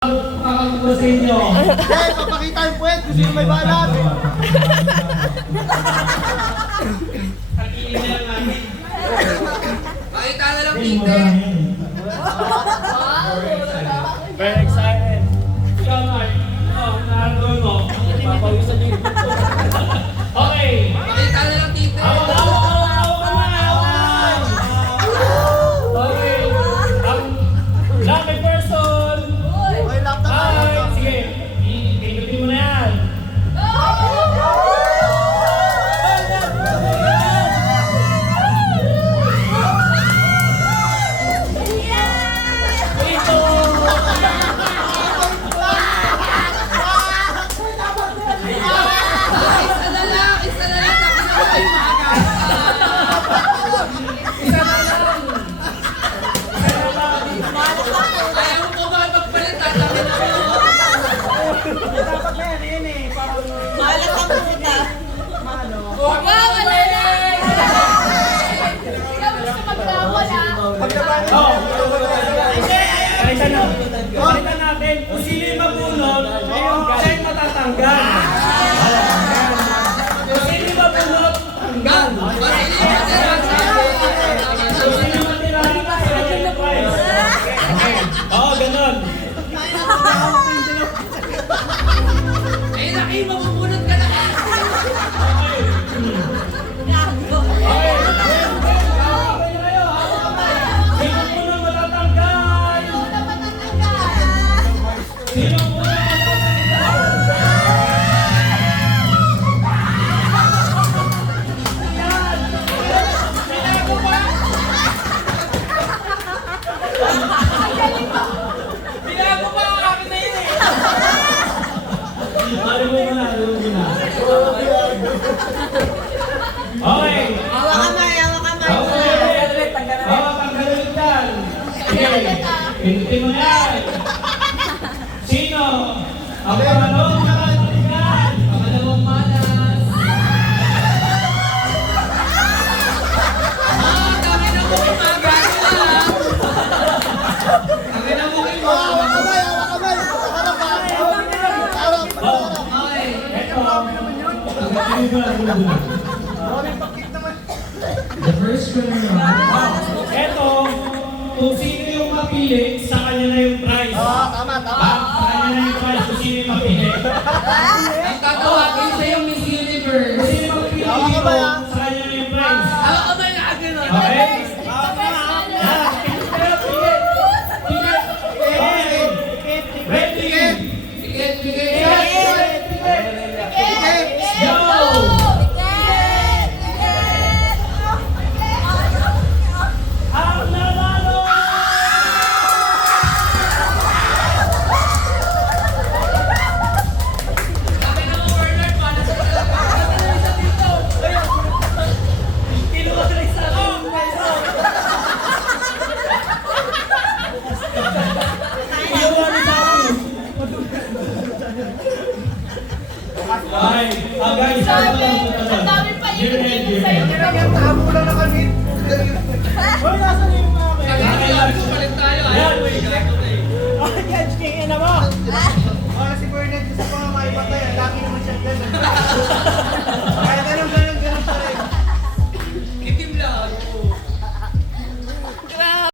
Makakakuha sa inyo. Eh, papakita yung puwet kung sino may balat. Kakiin na lang natin. Pakita na lang Hindi mo tinte. Very excited. Ikaw na. Naroon mo. Papawisan niyo yung buto. Okay. Pakita na lang tinte. Hawak ka na. Okay. Ang lucky person. Okay, laptop na, Ay, laptop. sige. Pinutin mo na yan. Ito. Isa na lang. Isa na lang. Sabi na kayo maaga. Isa na lang. Ayaw mo ko ba magpalit? Tatabi na kayo. Dapat na yan, yun eh. Parang... Malas ang puta. Wow, wala na. Ikaw gusto magkawala. Paglaban Oh. Palitan natin kung sino yung mabunot, siya yung matatanggal. Kung sino yung mabunot, tanggal. Kung sino yung matira, siya yung prize. Okay. Oo, ganun. Ayun na kayo, mabubunot ka na. Okay. Okay. Sino po nang matatanggal? Sino po nang Binago pa ang akin na yun eh. Alam mo na. Okay. Hawa kamay, hawa kamay. Okay. Hawa kang galutan. Sige. Pinutin mo yan. Sino? Ang pangalawang nakatingnan. Pangalawang malas. Dami na mo umaga nila. Dami na mo kayo. Hawak kamay, hawak kamay. Harap, harap. Harap, Oh, Okay. eto. Ang galutan. The first winner. Eto, kung sino yung mapili, sa kanya na yung prize. Oo, tama, tama. Sa kanya na yung prize kung sino yung mapili. Ang tatawagin sa yung Miss Universe. Kung sino yung mapili dito, sa kanya na yung prize. Ako ka ba yung agano? Okay? Yan. Sige. Okay. Ready? Tiket, tiket. Go! Ang nanalo! Sabi na mo, Bernard, para sa talaga. Sabi na isa dito. Kinuha na isa lang. Kinuha na sa akin. Ay, guys, Ang dami pa yung sa'yo. Tabo lang na kami. Hoy, nasa na yung mga kaya? Kailangan ko palit tayo. Ayaw mo eh. Okay, catch king na mo. Si Bernard, gusto ko nga maipatay. Laki naman siya ganun.